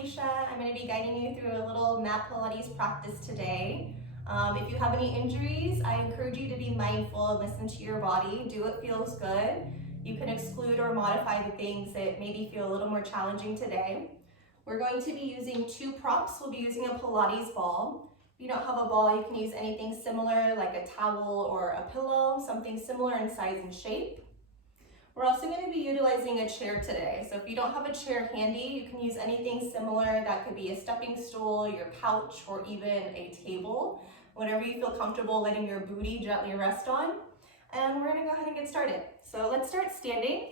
Felicia. I'm going to be guiding you through a little mat Pilates practice today. If you have any injuries, I encourage you to be mindful and listen to your body. Do what feels good. You can exclude or modify the things that maybe feel a little more challenging today. We're going to be using two props. We'll be using a Pilates ball. If you don't have a ball, you can use anything similar like a towel or a pillow, something similar in size and shape. We're also going to be utilizing a chair today. So if you don't have a chair handy, you can use anything similar. That could be a stepping stool, your couch, or even a table. Whatever you feel comfortable letting your booty gently rest on. And we're going to go ahead and get started. So let's start standing.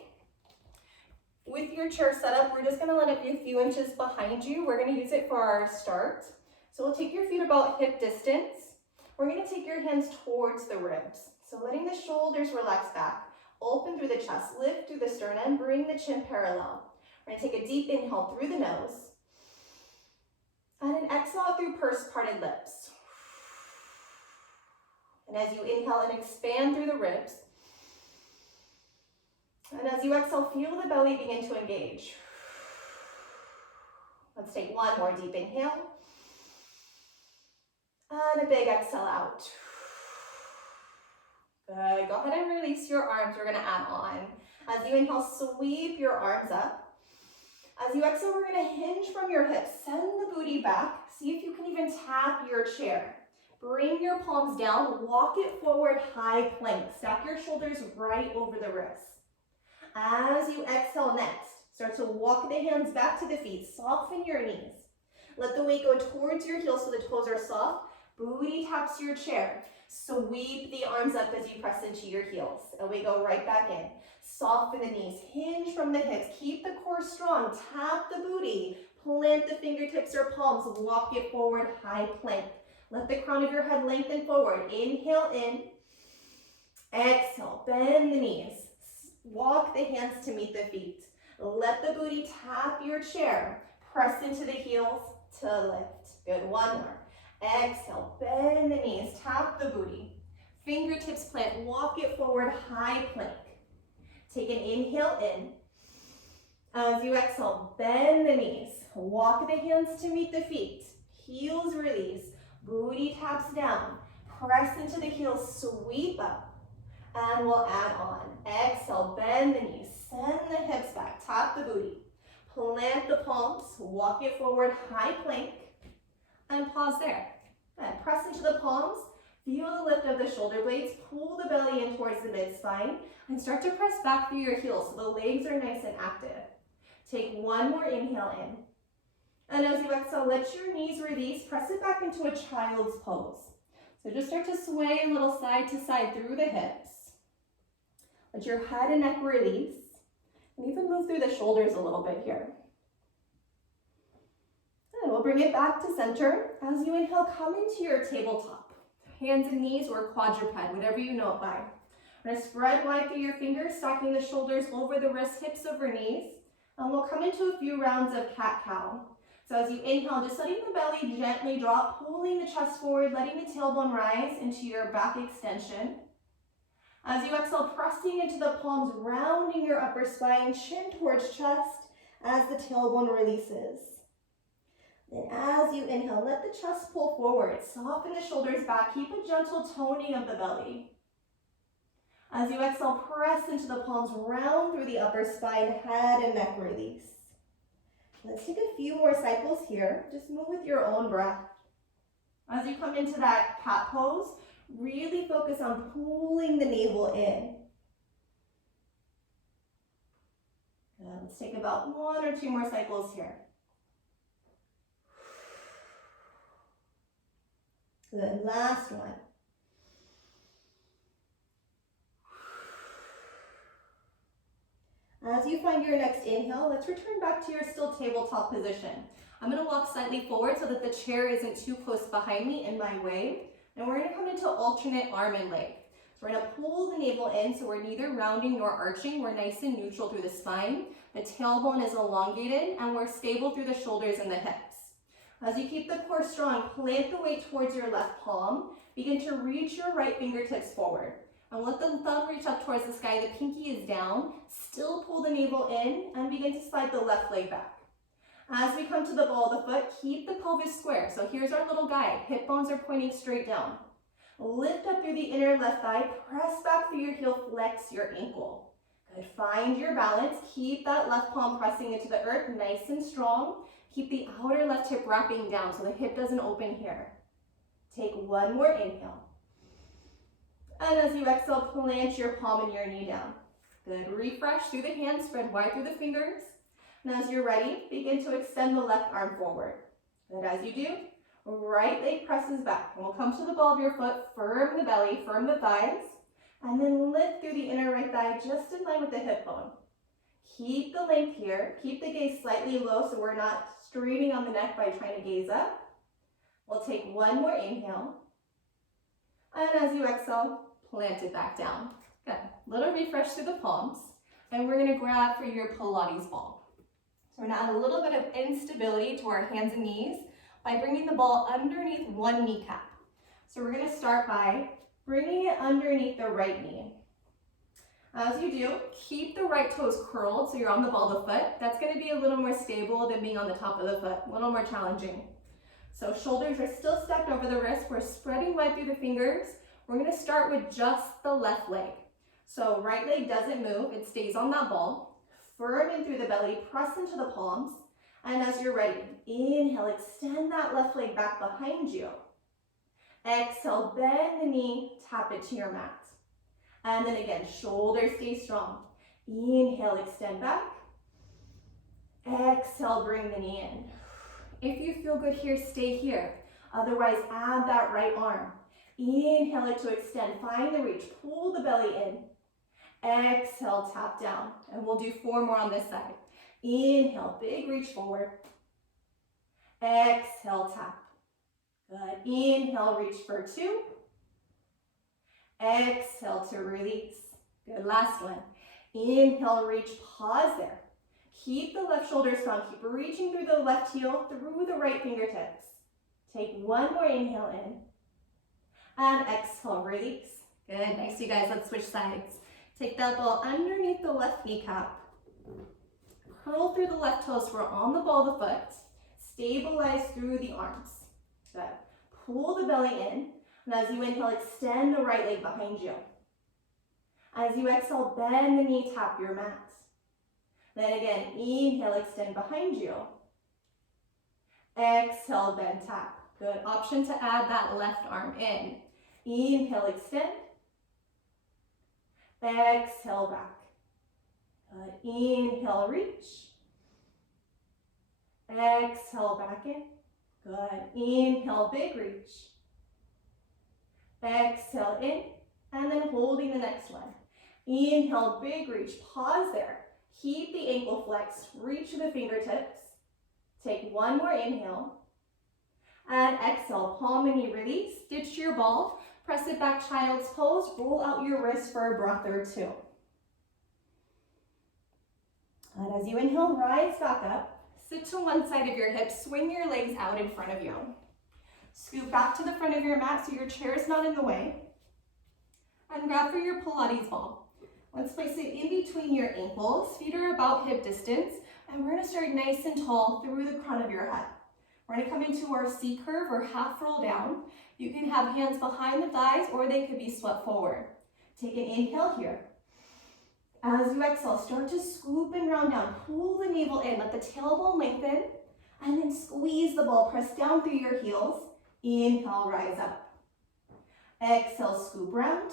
With your chair setup, we're just going to let it be a few inches behind you. We're going to use it for our start. So we'll take your feet about hip distance. We're going to take your hands towards the ribs. So letting the shoulders relax back. Open through the chest, lift through the sternum, bring the chin parallel. We're going to take a deep inhale through the nose. And an exhale through pursed parted lips. And as you inhale and expand through the ribs. And as you exhale, feel the belly begin to engage. Let's take one more deep inhale. And a big exhale out. Good. Go ahead and release your arms. We're going to add on. As you inhale, sweep your arms up. As you exhale, we're going to hinge from your hips. Send the booty back. See if you can even tap your chair. Bring your palms down. Walk it forward, high plank. Stack your shoulders right over the wrists. As you exhale next, start to walk the hands back to the feet. Soften your knees. Let the weight go towards your heels so the toes are soft. Booty taps your chair. Sweep the arms up as you press into your heels. And we go right back in. Soften the knees. Hinge from the hips. Keep the core strong. Tap the booty. Plant the fingertips or palms. Walk it forward, high plank. Let the crown of your head lengthen forward. Inhale in. Exhale. Bend the knees. Walk the hands to meet the feet. Let the booty tap your chair. Press into the heels to lift. Good. One more. Exhale, bend the knees, tap the booty. Fingertips plant, walk it forward, high plank. Take an inhale in. As you exhale, bend the knees. Walk the hands to meet the feet. Heels release, booty taps down. Press into the heels, sweep up. And we'll add on. Exhale, bend the knees. Send the hips back, tap the booty. Plant the palms, walk it forward, high plank. And pause there. And press into the palms. Feel the lift of the shoulder blades. Pull the belly in towards the mid-spine. And start to press back through your heels so the legs are nice and active. Take one more inhale in. And as you exhale, let your knees release. Press it back into a child's pose. So just start to sway a little side to side through the hips. Let your head and neck release. And even move through the shoulders a little bit here. And we'll bring it back to center. As you inhale, come into your tabletop. Hands and knees or quadruped, whatever you know it by. We're going to spread wide through your fingers, stacking the shoulders over the wrists, hips over knees. And we'll come into a few rounds of cat-cow. So as you inhale, just letting the belly gently drop, pulling the chest forward, letting the tailbone rise into your back extension. As you exhale, pressing into the palms, rounding your upper spine, chin towards chest as the tailbone releases. Then as you inhale, let the chest pull forward. Soften the shoulders back. Keep a gentle toning of the belly. As you exhale, press into the palms, round through the upper spine, head and neck release. Let's take a few more cycles here. Just move with your own breath. As you come into that cat pose, really focus on pulling the navel in. Good. Let's take about 1 or 2 more cycles here. Good. Last one. As you find your next inhale, let's return back to your still tabletop position. I'm going to walk slightly forward so that the chair isn't too close behind me in my way. And we're going to come into alternate arm and leg. So we're going to pull the navel in so we're neither rounding nor arching. We're nice and neutral through the spine. The tailbone is elongated and we're stable through the shoulders and the hips. As you keep the core strong, plant the weight towards your left palm. Begin to reach your right fingertips forward. And let the thumb reach up towards the sky. The pinky is down. Still pull the navel in and begin to slide the left leg back. As we come to the ball of the foot, keep the pelvis square. So here's our little guide. Hip bones are pointing straight down. Lift up through the inner left thigh, press back through your heel, flex your ankle. Good, find your balance. Keep that left palm pressing into the earth, nice and strong. Keep the outer left hip wrapping down so the hip doesn't open here. Take one more inhale. And as you exhale, plant your palm and your knee down. Good, refresh through the hands, spread wide through the fingers. And as you're ready, begin to extend the left arm forward. Good, as you do, right leg presses back. And we'll come to the ball of your foot, firm the belly, firm the thighs. And then lift through the inner right thigh, just in line with the hip bone. Keep the length here. Keep the gaze slightly low so we're not straining on the neck by trying to gaze up. We'll take one more inhale. And as you exhale, plant it back down. Good. Little refresh through the palms. And we're going to grab for your Pilates ball. So we're going to add a little bit of instability to our hands and knees by bringing the ball underneath one kneecap. So we're going to start by bringing it underneath the right knee. As you do, keep the right toes curled so you're on the ball of the foot. That's going to be a little more stable than being on the top of the foot, a little more challenging. So shoulders are still stacked over the wrist. We're spreading wide through the fingers. We're going to start with just the left leg. So right leg doesn't move, it stays on that ball. Firm in through the belly, press into the palms. And as you're ready, inhale, extend that left leg back behind you. Exhale, bend the knee, tap it to your mat. And then again, shoulders stay strong. Inhale, extend back. Exhale, bring the knee in. If you feel good here, stay here. Otherwise, add that right arm. Inhale it to extend, find the reach, pull the belly in. Exhale, tap down. And we'll do 4 more on this side. Inhale, big reach forward. Exhale, tap. Good. Inhale, reach for 2. Exhale to release. Good. Last one. Inhale, reach, pause there. Keep the left shoulder strong. Keep reaching through the left heel, through the right fingertips. Take one more inhale in. And exhale, release. Good. Nice, you guys. Let's switch sides. Take that ball underneath the left kneecap. Curl through the left toes. We're on the ball of the foot. Stabilize through the arms. Good. Pull the belly in. And as you inhale, extend the right leg behind you. As you exhale, bend the knee, tap your mat. Then again, inhale, extend behind you. Exhale, bend, tap. Good. Option to add that left arm in. Inhale, extend. Exhale, back. Good. Inhale, reach. Exhale, back in. Good. Inhale, big reach. Exhale, in. And then holding the next one. Inhale, big reach. Pause there. Keep the ankle flexed. Reach the fingertips. Take one more inhale. And exhale, palm and knee release. Ditch your ball. Press it back, child's pose. Roll out your wrist for a breath or 2. And as you inhale, rise back up. Sit to one side of your hips. Swing your legs out in front of you. Scoot back to the front of your mat so your chair is not in the way. And grab for your Pilates ball. Let's place it in between your ankles. Feet are about hip distance. And we're going to start nice and tall through the crown of your head. We're going to come into our C curve or half roll down. You can have hands behind the thighs or they could be swept forward. Take an inhale here. As you exhale, start to scoop and round down. Pull the navel in, let the tailbone lengthen, and then squeeze the ball. Press down through your heels. Inhale, rise up. Exhale, scoop round.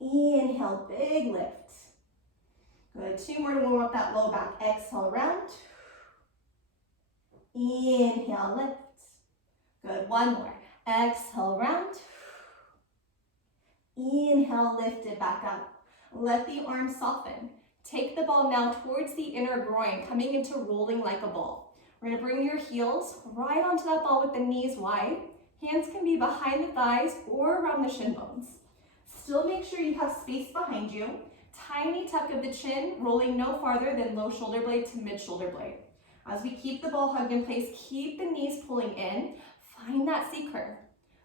Inhale, big lift. Good. 2 more to warm up that low back. Exhale, round. Inhale, lift. Good. 1 more. Exhale, round. Inhale, lift it back up. Let the arms soften. Take the ball now towards the inner groin, coming into rolling like a ball. We're going to bring your heels right onto that ball with the knees wide. Hands can be behind the thighs or around the shin bones. Still make sure you have space behind you. Tiny tuck of the chin, rolling no farther than low shoulder blade to mid shoulder blade. As we keep the ball hugged in place, keep the knees pulling in. Find that C curve.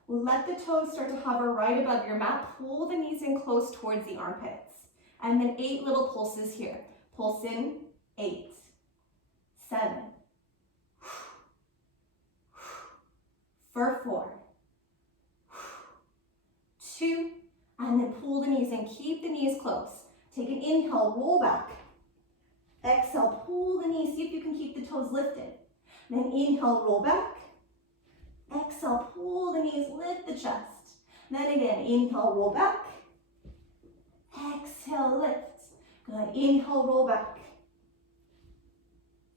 Let the toes start to hover right above your mat. Pull the knees in close towards the armpits. And then 8 little pulses here. Pulse in, 8. close. Take an inhale, roll back. Exhale, pull the knees. See if you can keep the toes lifted. Then inhale, roll back. Exhale, pull the knees, lift the chest. Then again, inhale, roll back. Exhale, lift. Good. Inhale, roll back.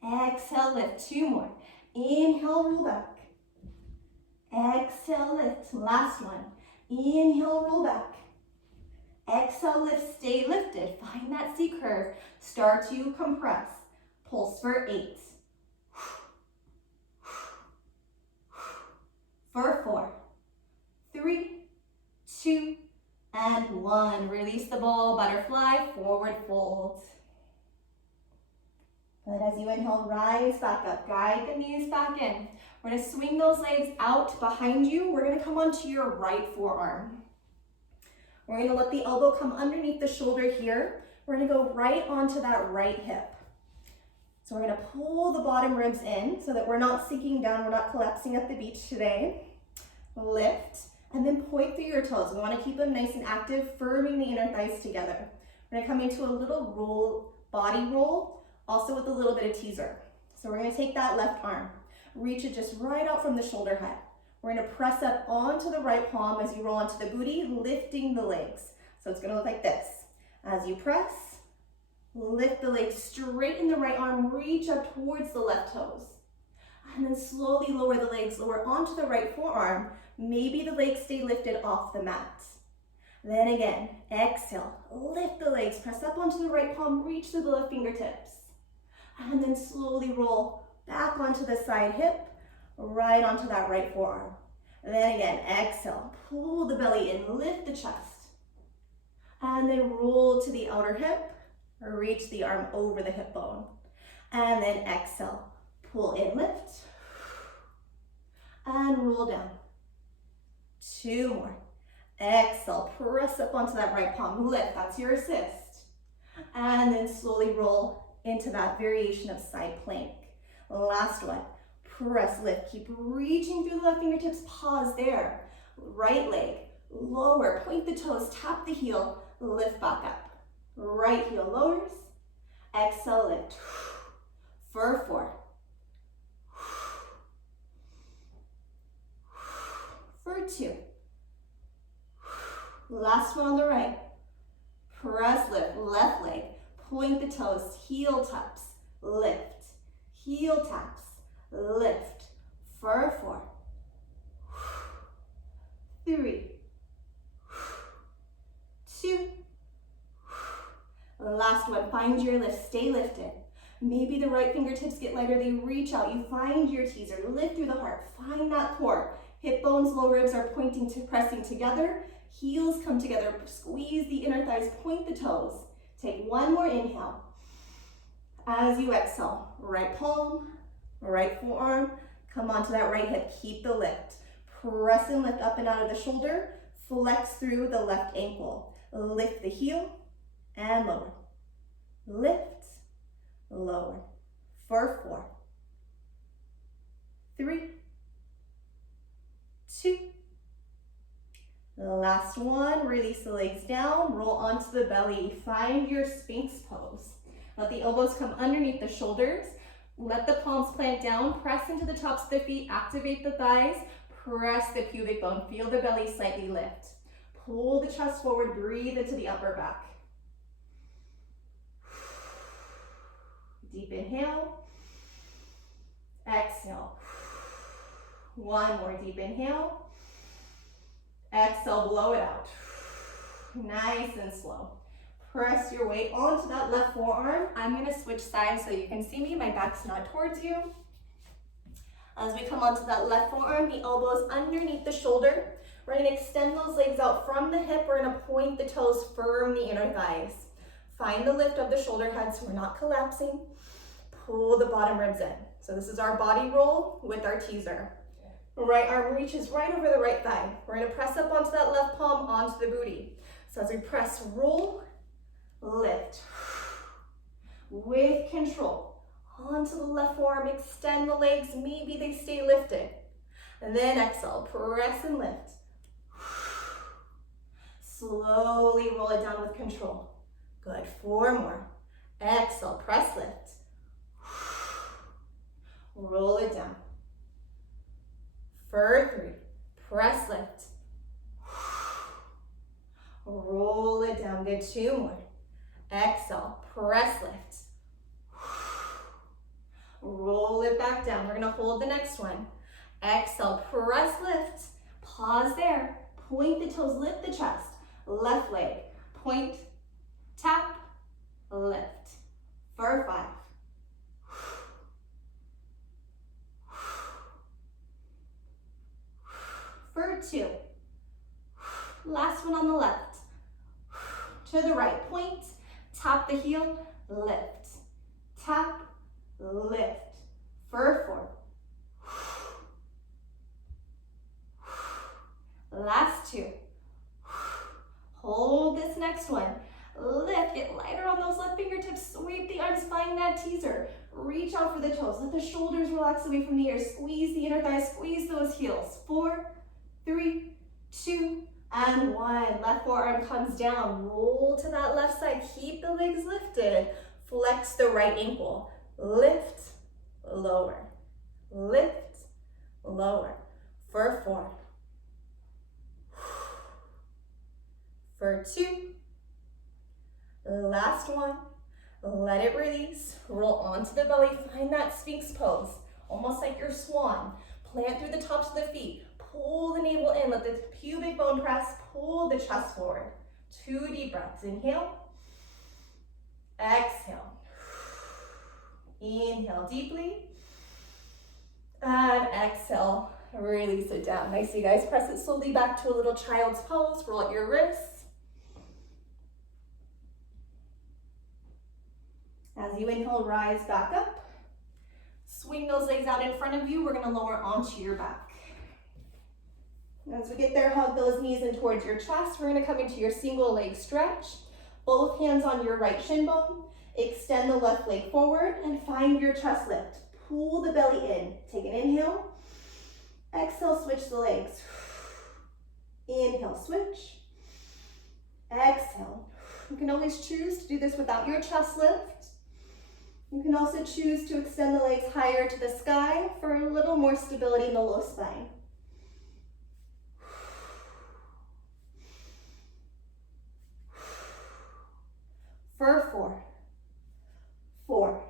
Exhale, lift. 2 more. Inhale, roll back. Exhale, lift. Last one. Inhale, roll back. Exhale, lift. Stay lifted. Find that C curve. Start to compress. Pulse for 8. For 4, 3, 2, and 1. Release the ball, butterfly, forward fold. Good. As you inhale, rise back up. Guide the knees back in. We're going to swing those legs out behind you. We're going to come onto your right forearm. We're going to let the elbow come underneath the shoulder here. We're going to go right onto that right hip. So we're going to pull the bottom ribs in so that we're not sinking down, we're not collapsing at the beach today. Lift, and then point through your toes. We want to keep them nice and active, firming the inner thighs together. We're going to come into a little roll, body roll, also with a little bit of teaser. So we're going to take that left arm, reach it just right out from the shoulder head. We're going to press up onto the right palm as you roll onto the booty, lifting the legs. So it's going to look like this. As you press, lift the legs, straighten the right arm, reach up towards the left toes. And then slowly lower the legs, lower onto the right forearm. Maybe the legs stay lifted off the mat. Then again, exhale, lift the legs, press up onto the right palm, reach to the left fingertips. And then slowly roll back onto the side hip, right onto that right forearm. Then again, exhale, pull the belly in, lift the chest. And then roll to the outer hip, reach the arm over the hip bone. And then exhale, pull in, lift, and roll down. 2 more. Exhale, press up onto that right palm, lift, that's your assist. And then slowly roll into that variation of side plank. Last one, press, lift, keep reaching through the left fingertips, pause there. Right leg, lower, point the toes, tap the heel, lift back up. Right heel lowers, exhale, lift. For 4. For 2. Last one on the right. Press, lift, left leg, point the toes, heel taps, lift, heel taps, lift. For 4. 3. 2. Last one, find your lift, stay lifted. Maybe the right fingertips get lighter, they reach out, you find your teaser, lift through the heart, find that core. Hip bones, low ribs are pointing to pressing together, heels come together, squeeze the inner thighs, point the toes. Take 1 more inhale. As you exhale, right palm, right forearm, come onto that right hip, keep the lift. Press and lift up and out of the shoulder, flex through the left ankle. Lift the heel and lower. Lift, lower. For 4. 3. 2. Last one, release the legs down, roll onto the belly, find your Sphinx pose. Let the elbows come underneath the shoulders, let the palms plant down, press into the tops of the feet, activate the thighs, press the pubic bone, feel the belly slightly lift. Pull the chest forward, breathe into the upper back. Deep inhale, exhale. 1 more deep inhale. Exhale, blow it out. Nice and slow. Press your weight onto that left forearm. I'm going to switch sides so you can see me. My back's not towards you. As we come onto that left forearm, the elbows underneath the shoulder. We're going to extend those legs out from the hip. We're going to point the toes, firm the inner thighs. Find the lift of the shoulder head so we're not collapsing. Pull the bottom ribs in. So this is our body roll with our teaser. Right arm reaches right over the right thigh. We're going to press up onto that left palm, onto the booty. So as we press, roll, lift. With control. Onto the left forearm, extend the legs, maybe they stay lifted. And then exhale, press and lift. Slowly roll it down with control. Good, 4 more. Exhale, press lift. Roll it down. For 3, press lift. Roll it down, good, 2 more. Exhale, press lift. Roll it back down. We're gonna hold the next one. Exhale, press lift. Pause there. Point the toes, lift the chest. Left leg, point, tap, lift. For 5. For 2. Last one on the left. To the right, point, tap the heel, lift. Tap, lift. For 4. Last 2. Hold this next one. Lift, get lighter on those left fingertips. Sweep the arms, find that teaser. Reach out for the toes. Let the shoulders relax away from the ears. Squeeze the inner thighs, squeeze those heels. 4, 3, 2, and 1. Left forearm comes down. Roll to that left side. Keep the legs lifted. Flex the right ankle. Lift, lower. Lift, lower. For 4. For 2. Last one. Let it release. Roll onto the belly. Find that Sphinx pose. Almost like your swan. Plant through the tops of the feet. Pull the navel in. Let the pubic bone press. Pull the chest forward. 2 deep breaths. Inhale. Exhale. Inhale deeply. And exhale. Release it down. Nice, you guys. Press it slowly back to a little child's pose. Roll out your wrists. As you inhale, rise back up. Swing those legs out in front of you. We're gonna lower onto your back. As we get there, hug those knees in towards your chest. We're gonna come into your single leg stretch. Both hands on your right shin bone. Extend the left leg forward and find your chest lift. Pull the belly in. Take an inhale. Exhale, switch the legs. Inhale, switch. Exhale. You can always choose to do this without your chest lift. You can also choose to extend the legs higher to the sky for a little more stability in the low spine. For 4. 4.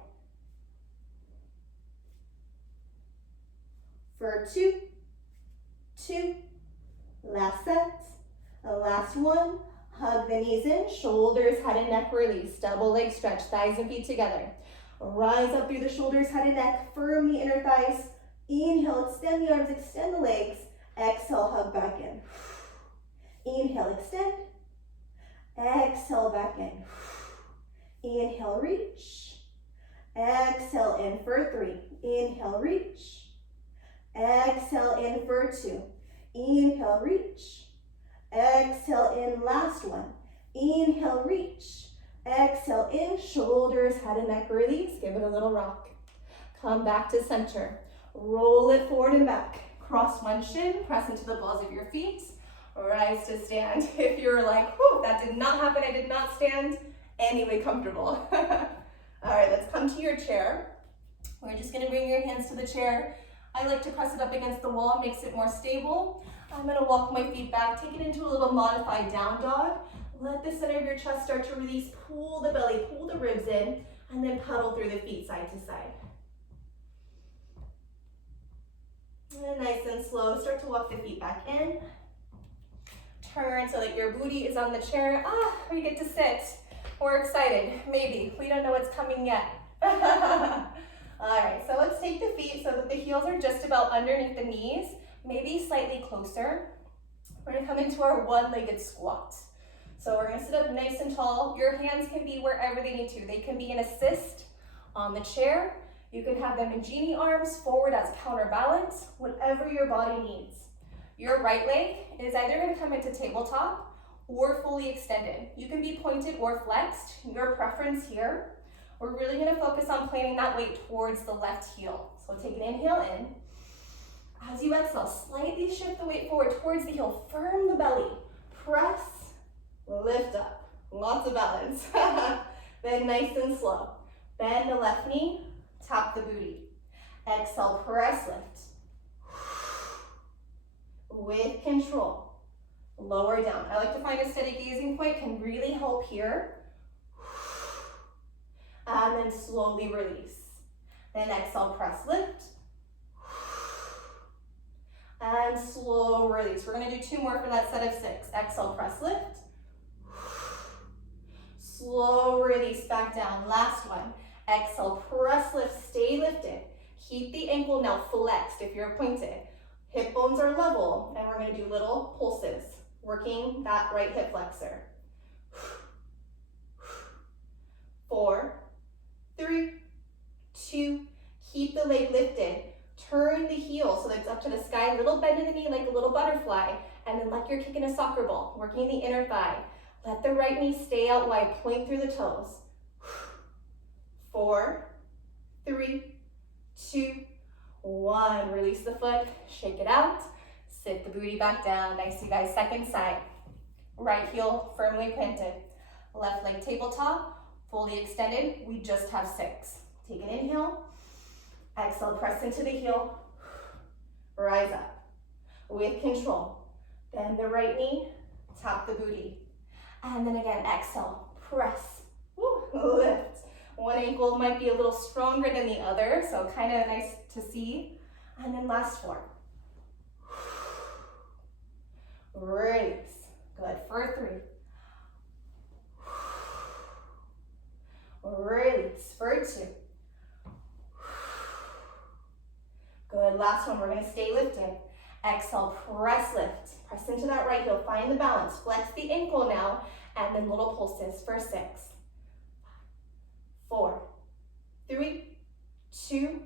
For 2. 2. Last set. The last one. Hug the knees in, shoulders, head and neck release. Double leg stretch, thighs and feet together. Rise up through the shoulders, head and neck, firm the inner thighs. Inhale, extend the arms, extend the legs. Exhale, hug back in. Inhale, extend. Exhale, back in. Inhale, reach. Exhale, in for 3. Inhale, reach. Exhale, in for 2. Inhale, reach. Exhale in, last one. Inhale, reach. Exhale in, shoulders, head and neck release. Give it a little rock. Come back to center. Roll it forward and back. Cross one shin, press into the balls of your feet. Rise to stand. If you're like, whew, that did not happen, I did not stand, anyway, comfortable. All right, let's come to your chair. We're just gonna bring your hands to the chair. I like to press it up against the wall, makes it more stable. I'm gonna walk my feet back, take it into a little modified down dog. Let the center of your chest start to release, pull the belly, pull the ribs in, and then pedal through the feet side to side. And nice and slow, start to walk the feet back in. Turn so that your booty is on the chair. We get to sit. We're excited, maybe. We don't know what's coming yet. All right, so let's take the feet so that the heels are just about underneath the knees, maybe slightly closer. We're gonna come into our one-legged squat. So we're gonna sit up nice and tall. Your hands can be wherever they need to. They can be an assist on the chair. You can have them in genie arms, forward as counterbalance, whatever your body needs. Your right leg is either gonna come into tabletop or fully extended. You can be pointed or flexed, your preference here. We're really gonna focus on planting that weight towards the left heel. So take an inhale in. As you exhale, slightly shift the weight forward towards the heel. Firm the belly. Press, lift up. Lots of balance. Then nice and slow. Bend the left knee, tap the booty. Exhale, press lift. With control. Lower down. I like to find a steady gazing point, can really help here. And then slowly release. Then exhale, press lift. And slow release. We're gonna do 2 more for that set of 6. Exhale, press lift. Slow release back down. Last one. Exhale, press lift, stay lifted. Keep the ankle now flexed if you're pointed. Hip bones are level, and we're gonna do little pulses, working that right hip flexor. 4, 3, 2, keep the leg lifted. Turn the heel so that it's up to the sky, little bend in the knee like a little butterfly, and then like you're kicking a soccer ball, working the inner thigh. Let the right knee stay out wide, point through the toes. 4, 3, 2, 1. Release the foot, shake it out, sit the booty back down. Nice, you guys. Second side. Right heel firmly planted. Left leg tabletop, fully extended. We just have 6. Take an inhale. Exhale, press into the heel. Rise up. With control. Bend the right knee, tap the booty. And then again, exhale, press, lift. One ankle might be a little stronger than the other, so kind of nice to see. And then last 4. Release. Good. For 3. Release. For 2. Good. Last one. We're going to stay lifted. Exhale, press lift. Press into that right heel. Find the balance. Flex the ankle now. And then little pulses for 6. 4, 3, 2,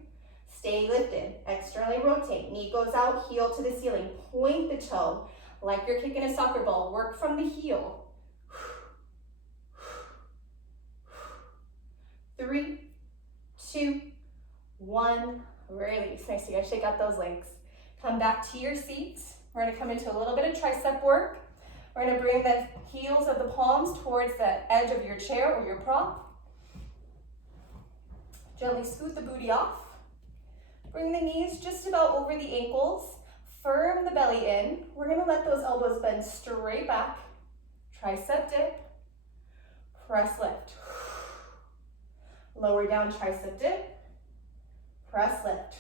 stay lifted. Externally rotate. Knee goes out, heel to the ceiling. Point the toe like you're kicking a soccer ball. Work from the heel. 3, 2, 1. Release. Nice. You guys shake out those legs. Come back to your seat. We're going to come into a little bit of tricep work. We're going to bring the heels of the palms towards the edge of your chair or your prop. Gently scoot the booty off. Bring the knees just about over the ankles. Firm the belly in. We're going to let those elbows bend straight back. Tricep dip. Press lift. Lower down, tricep dip. Press lift.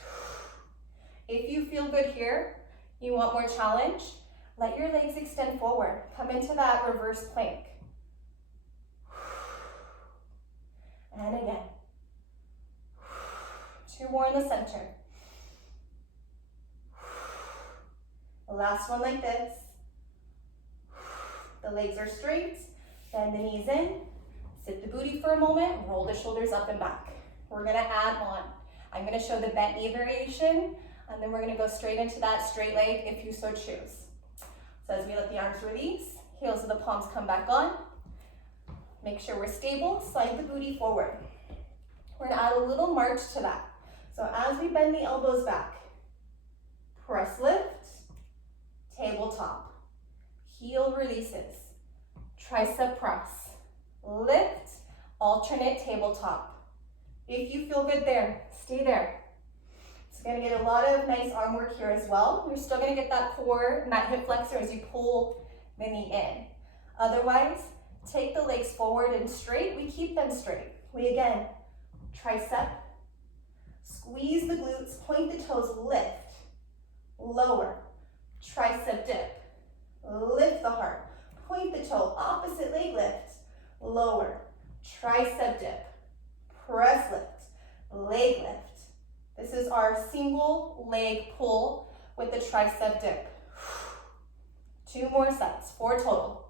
If you feel good here, you want more challenge, let your legs extend forward. Come into that reverse plank. And again. 2 more in the center. The last one like this. The legs are straight. Bend the knees in. Sit the booty for a moment. Roll the shoulders up and back. We're going to add on. I'm going to show the bent knee variation, and then we're going to go straight into that straight leg if you so choose. So as we let the arms release, heels of the palms come back on. Make sure we're stable. Slide the booty forward. We're going to add a little march to that. So as we bend the elbows back, press lift, tabletop, heel releases, tricep press, lift, alternate tabletop. If you feel good there, stay there. So you're gonna get a lot of nice arm work here as well. You're still gonna get that core and that hip flexor as you pull the knee in. Otherwise, take the legs forward and straight. We keep them straight. We again, tricep, squeeze the glutes, point the toes, lift, lower, tricep dip, lift the heart, point the toe, opposite leg lift, lower, tricep dip, press lift, leg lift. This is our single leg pull with the tricep dip. 2 more sets, 4 total.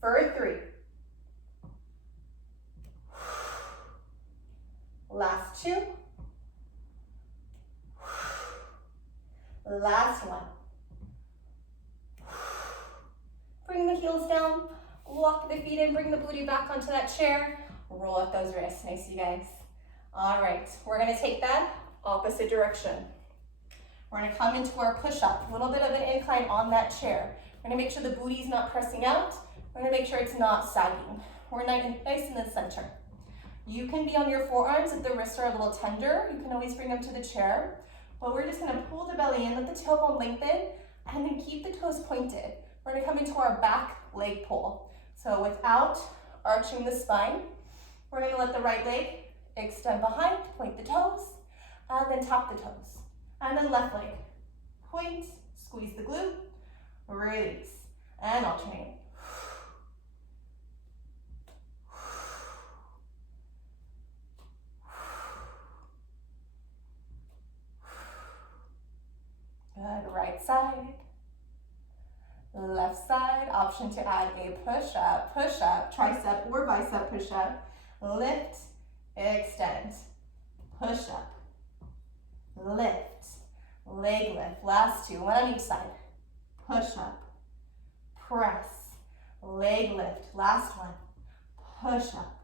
For 3. Last 2. Last 1. Bring the heels down, walk the feet in, bring the booty back onto that chair, roll up those wrists. Nice, you guys. All right, we're gonna take that opposite direction. We're gonna come into our push-up, a little bit of an incline on that chair. We're gonna make sure the booty's not pressing out. We're gonna make sure it's not sagging. We're nice in the center. You can be on your forearms if the wrists are a little tender. You can always bring them to the chair. But we're just gonna pull the belly in, let the tailbone lengthen, and then keep the toes pointed. We're gonna come into our back leg pull. So without arching the spine, we're gonna let the right leg extend behind, point the toes, and then tap the toes. And then left leg, point, squeeze the glute, release, and alternate. Good, right side, left side, option to add a push-up, tricep or bicep push-up, lift, extend, push-up, lift, leg lift, last two, one on each side, push-up, press, leg lift, last one, push-up,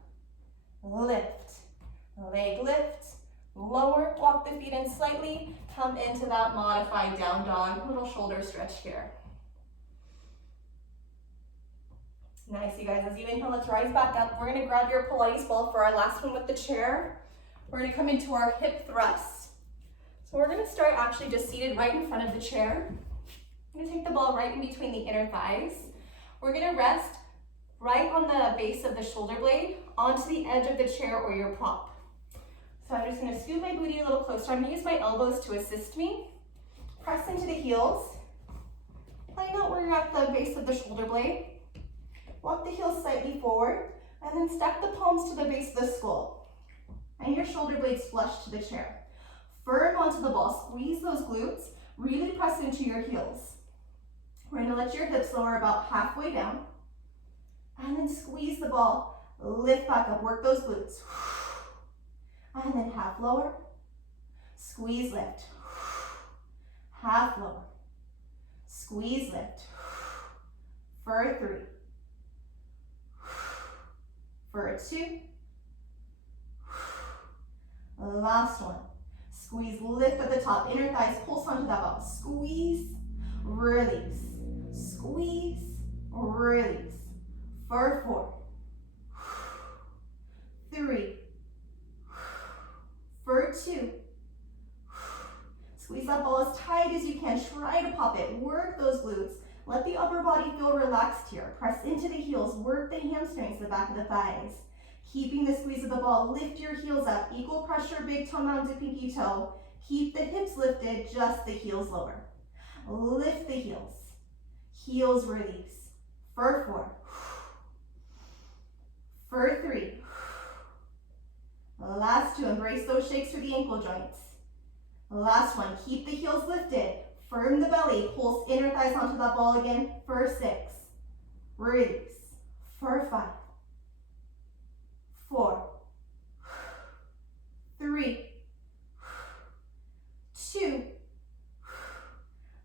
lift, leg lift, lower, walk the feet in slightly, come into that modified down dog, little shoulder stretch here. Nice, you guys. As you inhale, let's rise back up. We're gonna grab your Pilates ball for our last one with the chair. We're gonna come into our hip thrust. So we're gonna start actually just seated right in front of the chair. I'm gonna take the ball right in between the inner thighs. We're gonna rest right on the base of the shoulder blade onto the edge of the chair or your prop. So I'm just gonna scoot my booty a little closer. I'm gonna use my elbows to assist me. Press into the heels. Find out where you're at the base of the shoulder blade. Walk the heels slightly forward, and then stack the palms to the base of the skull. And your shoulder blades flush to the chair. Firm onto the ball, squeeze those glutes, really press into your heels. We're gonna let your hips lower about halfway down, and then squeeze the ball, lift back up, work those glutes. And then half lower, squeeze, lift. Half lower, squeeze, lift. For 3. For 2. Last one. Squeeze, lift at the top, inner thighs, pulse onto that ball. Squeeze, release. Squeeze, release. For 4. 3. For 2. Squeeze that ball as tight as you can. Try to pop it. Work those glutes. Let the upper body feel relaxed here. Press into the heels. Work the hamstrings, the back of the thighs. Keeping the squeeze of the ball. Lift your heels up. Equal pressure, big toe mound to pinky toe. Keep the hips lifted, just the heels lower. Lift the heels. Heels release. For 4. For 3. Last 2, embrace those shakes through the ankle joints. Last one, keep the heels lifted. Firm the belly, pulse inner thighs onto that ball again. For 6. Release. For 5. 4. 3. 2.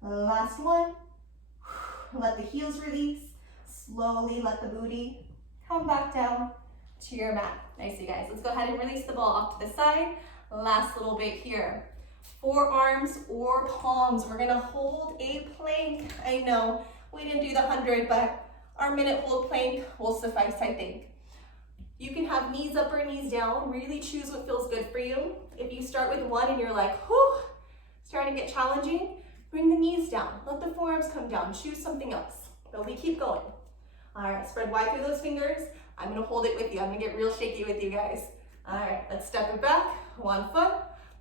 Last one. Let the heels release. Slowly let the booty come back down to your mat. Nice, you guys. Let's go ahead and release the ball off to the side. Last little bit here. Forearms or palms. We're gonna hold a plank. I know we didn't do the 100, but our minute hold plank will suffice, I think. You can have knees up or knees down. Really choose what feels good for you. If you start with 1 and you're like, whew, starting to get challenging, bring the knees down. Let the forearms come down. Choose something else. But we keep going. All right, spread wide through those fingers. I'm gonna hold it with you. I'm gonna get real shaky with you guys. All right, let's step it back. 1 foot,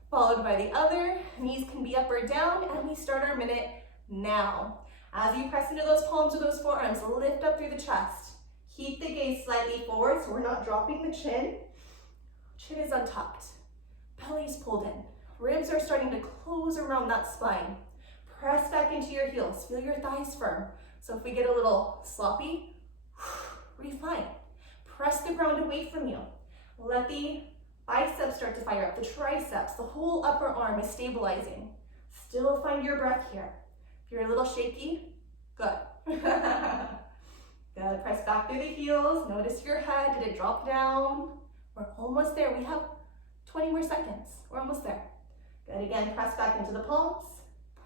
followed by the other. Knees can be up or down, and we start our minute now. As you press into those palms or those forearms, lift up through the chest. Keep the gaze slightly forward so we're not dropping the chin. Chin is untucked. Belly's pulled in. Ribs are starting to close around that spine. Press back into your heels. Feel your thighs firm. So if we get a little sloppy, refine. Press the ground away from you. Let the biceps start to fire up, the triceps, the whole upper arm is stabilizing. Still find your breath here. If you're a little shaky, good. Good, press back through the heels. Notice your head, did it drop down? We're almost there, we have 20 more seconds. We're almost there. Good, again, press back into the palms.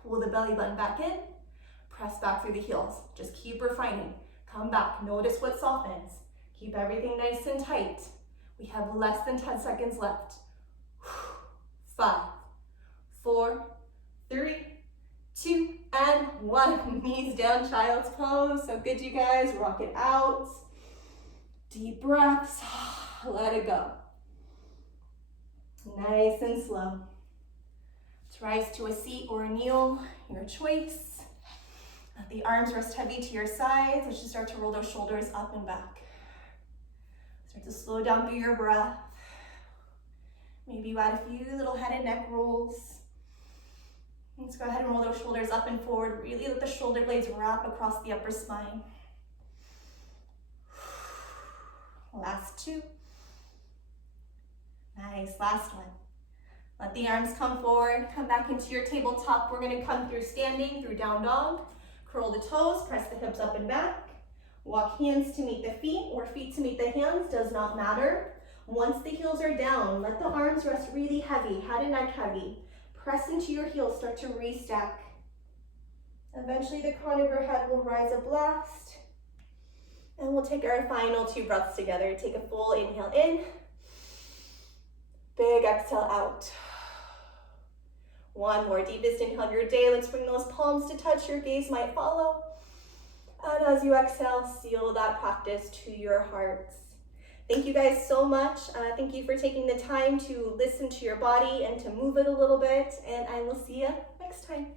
Pull the belly button back in. Press back through the heels. Just keep refining. Come back. Notice what softens. Keep everything nice and tight. We have less than 10 seconds left. 5, 4, 3, 2, and 1. Knees down, child's pose. So good, you guys. Rock it out. Deep breaths. Let it go. Nice and slow. Let's rise to a seat or a kneel, your choice. Let the arms rest heavy to your sides. Let's just start to roll those shoulders up and back. Start to slow down through your breath. Maybe you add a few little head and neck rolls. Let's go ahead and roll those shoulders up and forward. Really let the shoulder blades wrap across the upper spine. Last 2. Nice, last one. Let the arms come forward, come back into your tabletop. We're gonna come through standing, through down dog. Curl the toes, press the hips up and back. Walk hands to meet the feet or feet to meet the hands, does not matter. Once the heels are down, let the arms rest really heavy, head and neck heavy. Press into your heels, start to restack. Eventually the crown of your head will rise up last. And we'll take our final 2 breaths together. Take a full inhale in. Big exhale out. One more, deepest inhale of your day. Let's bring those palms to touch. Your gaze might follow. And as you exhale, seal that practice to your hearts. Thank you guys so much. Thank you for taking the time to listen to your body and to move it a little bit. And I will see you next time.